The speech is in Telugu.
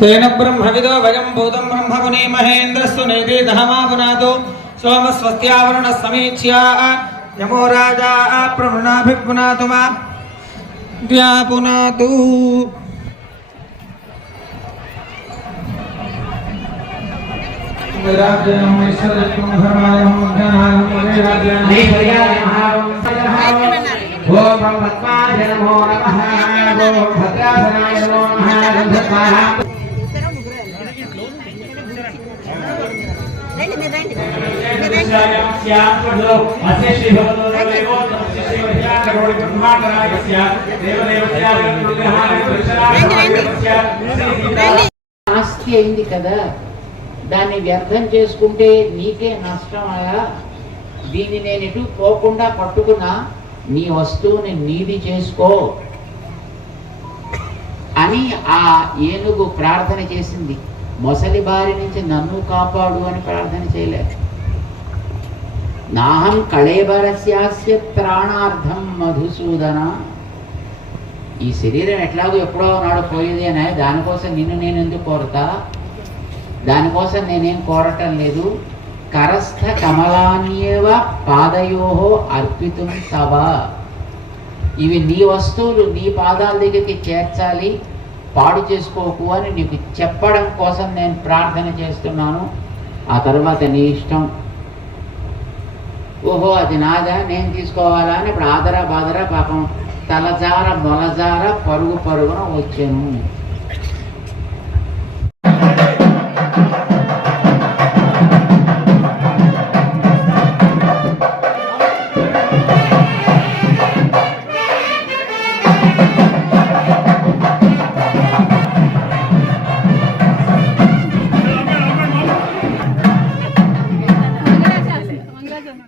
तेन ब्रह्मविदो वयं भूतं ब्रह्मपुने महेन्द्रस्तु नेति दहमा पुनातो सोमस्वस्त्यावरुणः समीक्ष्या यमो राजा प्रवृणाभिपुनातु मा द्यापुनातु ओम भगवत्पाय नमो नमः ओम भद्रासनाय नमो नमः गंधस्वाहा ఆస్తి అయింది కదా, దాన్ని వ్యర్థం చేసుకుంటే నీకే నష్టమయా. దీన్ని నేను ఎటు పోకుండా పట్టుకున్నా, నీ వస్తువుని నీది చేసుకో అని ఆ ఏనుగు ప్రార్థన చేసింది. మొసలి బారి నుంచి నన్ను కాపాడు అని ప్రార్థన చేయలేదు. నాహం కళేబరస్యాస్య త్రాణార్థం మధుసూదన. ఈ శరీరం ఎట్లాగో ఎప్పుడో నాడు పోయేది అని, దానికోసం నిన్ను నేను ఎందుకు కోరతా? దానికోసం నేనేం కోరటం లేదు. కరస్థ కమలాన్యేవ పాదయోహో అర్పితుం తవ. ఇవి నీ వస్తువులు, నీ పాదాల దగ్గరికి చేర్చాలి, పాడు చేసుకోకు అని నీకు చెప్పడం కోసం నేను ప్రార్థన చేస్తున్నాను. ఆ తర్వాత నీ ఇష్టం. ఓహో అది నాదా, నేను తీసుకోవాలా అని ఇప్పుడు ఆదరా బాదరా పాపం తలజార మొలజార పరుగు పరుగున వచ్చాను.